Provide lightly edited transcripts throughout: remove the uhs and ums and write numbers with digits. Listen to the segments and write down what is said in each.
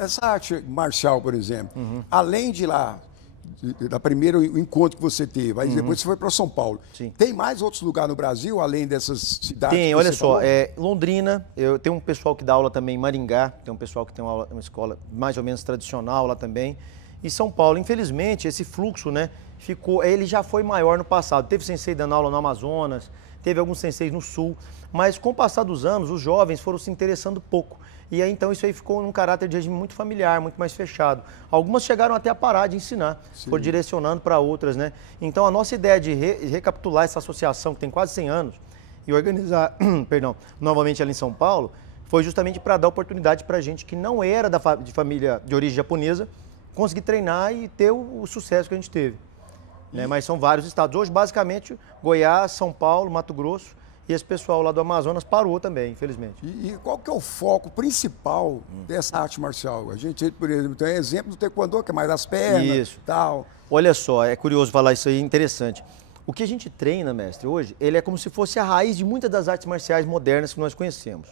Essa arte marcial, por exemplo, além de lá, da primeiro encontro que você teve, aí depois você foi para São Paulo. Sim. Tem mais outros lugares no Brasil, além dessas cidades? Tem, que olha você só, falou? Londrina, eu tenho um pessoal que dá aula também em Maringá, tem um pessoal que tem uma escola mais ou menos tradicional lá também. E São Paulo, infelizmente, esse fluxo, né, ele já foi maior no passado. Teve sensei dando aula no Amazonas, teve alguns senseis no Sul, mas com o passar dos anos, os jovens foram se interessando pouco. E aí, então, isso aí ficou num caráter de regime muito familiar, muito mais fechado. Algumas chegaram até a parar de ensinar, foram direcionando para outras, né? Então, a nossa ideia de recapitular essa associação, que tem quase 100 anos, e organizar, perdão, novamente ali em São Paulo, foi justamente para dar oportunidade para gente que não era de família de origem japonesa, conseguir treinar e ter o sucesso que a gente teve. Né? Mas são vários estados. Hoje, basicamente, Goiás, São Paulo, Mato Grosso, e esse pessoal lá do Amazonas parou também, infelizmente. E qual que é o foco principal dessa arte marcial? A gente, por exemplo, tem exemplo do taekwondo, que é mais das pernas e tal. Olha só, é curioso falar isso aí, é interessante. O que a gente treina, mestre, hoje, ele é como se fosse a raiz de muitas das artes marciais modernas que nós conhecemos.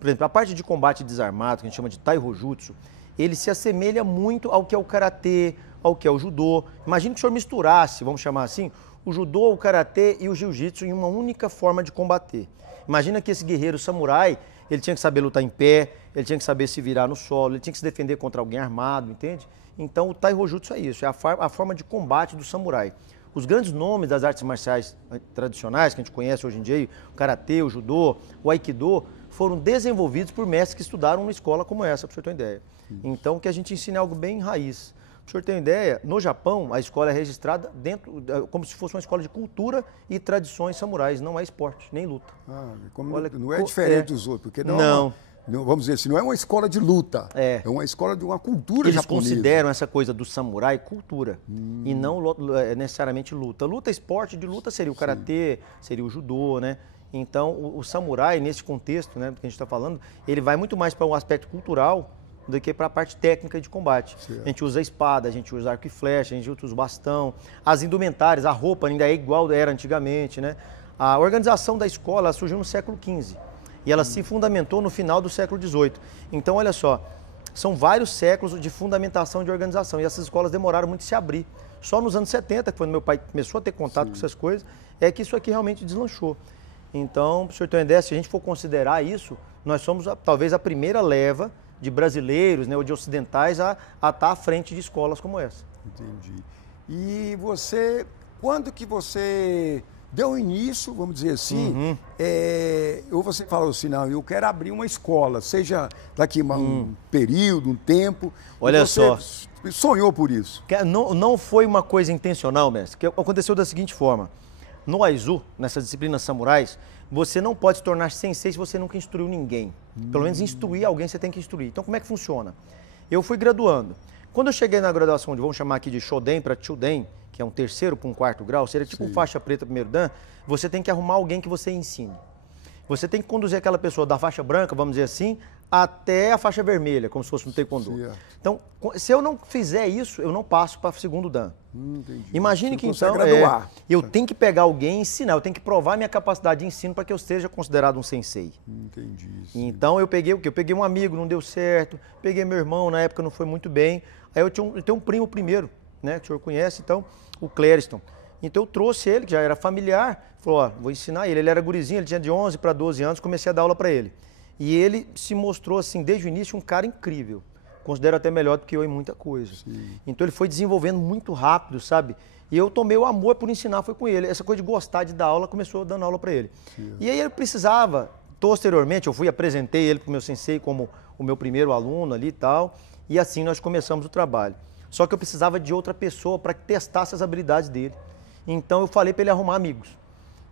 Por exemplo, a parte de combate desarmado, que a gente chama de Taihojutsu, ele se assemelha muito ao que é o karatê, ao que é o judô. Imagina que o senhor misturasse, vamos chamar assim, o judô, o karatê e o jiu-jitsu em uma única forma de combater. Imagina que esse guerreiro samurai, ele tinha que saber lutar em pé, ele tinha que saber se virar no solo, ele tinha que se defender contra alguém armado, entende? Então o Taihojutsu é isso, é a forma de combate do samurai. Os grandes nomes das artes marciais tradicionais que a gente conhece hoje em dia, o karatê, o judô, o aikido, foram desenvolvidos por mestres que estudaram numa escola como essa, para o senhor ter uma ideia. Então, que a gente ensina é algo bem raiz. Para o senhor ter uma ideia, no Japão, a escola é registrada como se fosse uma escola de cultura e tradições samurais, não é esporte, nem luta. Não é diferente dos outros, porque não. Vamos dizer assim, não é uma escola de luta, é uma escola de uma cultura japonesa. Eles consideram essa coisa do samurai cultura e não necessariamente luta. Luta, esporte de luta seria o karatê, seria o judô, né? Então, o samurai, nesse contexto, né, do que a gente está falando, ele vai muito mais para um aspecto cultural do que para a parte técnica de combate. A gente usa espada, a gente usa arco e flecha, a gente usa bastão, as indumentárias, a roupa ainda é igual era antigamente, né? A organização da escola surgiu no século XV e ela se fundamentou no final do século XVIII. Então, olha só, são vários séculos de fundamentação de organização e essas escolas demoraram muito a se abrir. Só nos anos 70, quando meu pai começou a ter contato com essas coisas, é que isso aqui realmente deslanchou. Então, para o senhor ter uma ideia, se a gente for considerar isso, nós somos talvez a primeira leva de brasileiros, né, ou de ocidentais a estar à frente de escolas como essa. Entendi. E você, quando que você deu início, vamos dizer assim, ou você falou assim, não, eu quero abrir uma escola, seja daqui um período, um tempo. Olha só. Sonhou por isso? Não foi uma coisa intencional, mestre, que aconteceu da seguinte forma. No Aizu, nessas disciplinas samurais, você não pode se tornar sensei se você nunca instruiu ninguém. Pelo menos instruir alguém você tem que instruir. Então como é que funciona? Eu fui graduando. Quando eu cheguei na graduação vamos chamar aqui de Shoden para Chuden, que é um terceiro para um quarto grau, seria tipo faixa preta primeiro dan, você tem que arrumar alguém que você ensine. Você tem que conduzir aquela pessoa da faixa branca, vamos dizer assim, até a faixa vermelha, como se fosse no taekwondo. Então, se eu não fizer isso, eu não passo para segundo dan. Imagine que então eu tenho que pegar alguém e ensinar, eu tenho que provar minha capacidade de ensino para que eu seja considerado um sensei. Entendi. Então eu peguei o quê? Eu peguei um amigo, não deu certo, peguei meu irmão, na época não foi muito bem. Aí eu tenho um primo primeiro, né, que o senhor conhece, então, o Clériston. Então eu trouxe ele, que já era familiar, falou, ó, vou ensinar ele. Ele era gurizinho, ele tinha de 11 para 12 anos, comecei a dar aula para ele. E ele se mostrou, assim, desde o início, um cara incrível. Considero até melhor do que eu em muita coisa. Então ele foi desenvolvendo muito rápido, sabe? E eu tomei o amor por ensinar, foi com ele. Essa coisa de gostar de dar aula, começou dando aula para ele. E aí ele precisava, posteriormente, eu apresentei ele para o meu sensei como o meu primeiro aluno ali e tal. E assim nós começamos o trabalho. Só que eu precisava de outra pessoa para que testasse as habilidades dele. Então eu falei para ele arrumar amigos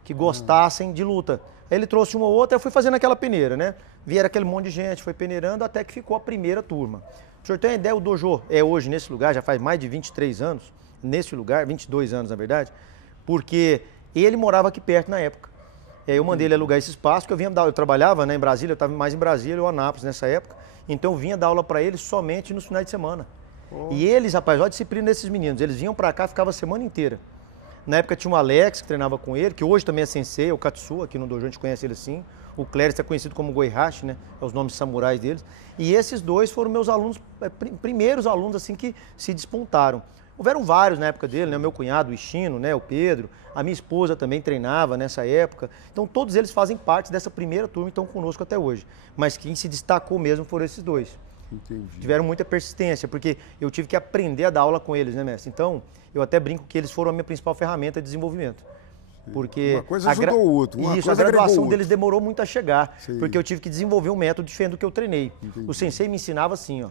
que gostassem de luta. Aí ele trouxe uma ou outra, eu fui fazendo aquela peneira, né? Vieram aquele monte de gente, foi peneirando até que ficou a primeira turma. O senhor tem uma ideia, o dojo é hoje nesse lugar, já faz mais de 23 anos, nesse lugar, 22 anos na verdade, porque ele morava aqui perto na época. E aí eu mandei ele alugar esse espaço, que eu trabalhava, né, em Brasília, eu estava mais em Brasília ou Anápolis nessa época, então eu vinha dar aula para ele somente nos finais de semana. E eles, rapaz, olha a disciplina desses meninos, eles vinham para cá, ficavam a semana inteira. Na época tinha o Alex, que treinava com ele, que hoje também é sensei, o Katsu, aqui no dojo a gente conhece ele assim. O Clériston é conhecido como Goihashi, né? É os nomes samurais deles. E esses dois foram meus alunos, primeiros alunos assim que se despontaram. Houveram vários na época dele, né? O meu cunhado, o Ishino, né? O Pedro. A minha esposa também treinava nessa época. Então todos eles fazem parte dessa primeira turma e estão conosco até hoje. Mas quem se destacou mesmo foram esses dois. Entendi. Tiveram muita persistência, porque eu tive que aprender a dar aula com eles, né, mestre? Então, eu até brinco que eles foram a minha principal ferramenta de desenvolvimento. Porque uma coisa ajudou o outro. Isso, a graduação deles demorou muito a chegar, Sim. porque eu tive que desenvolver um método diferente do que eu treinei. Entendi. O sensei me ensinava assim, ó.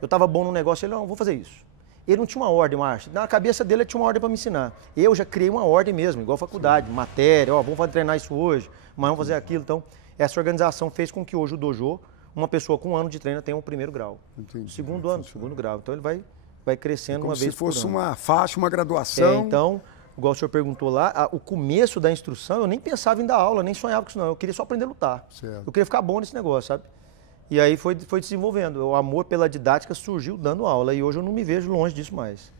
Eu estava bom num negócio, ele, não, vou fazer isso. Ele não tinha uma ordem, na cabeça dele ele tinha uma ordem para me ensinar. Eu já criei uma ordem mesmo, igual faculdade, Sim. Matéria, ó, vamos treinar isso hoje, amanhã vamos fazer aquilo. Então, essa organização fez com que hoje o dojo, uma pessoa com 1 ano de treino tenha o primeiro grau. Entendi. O segundo ano, segundo grau. Então ele vai crescendo uma vez por ano. Como se fosse uma faixa, uma graduação. Então, igual o senhor perguntou lá, o começo da instrução eu nem pensava em dar aula, nem sonhava com isso não. Eu queria só aprender a lutar. Certo. Eu queria ficar bom nesse negócio, sabe? E aí foi desenvolvendo. O amor pela didática surgiu dando aula e hoje eu não me vejo longe disso mais.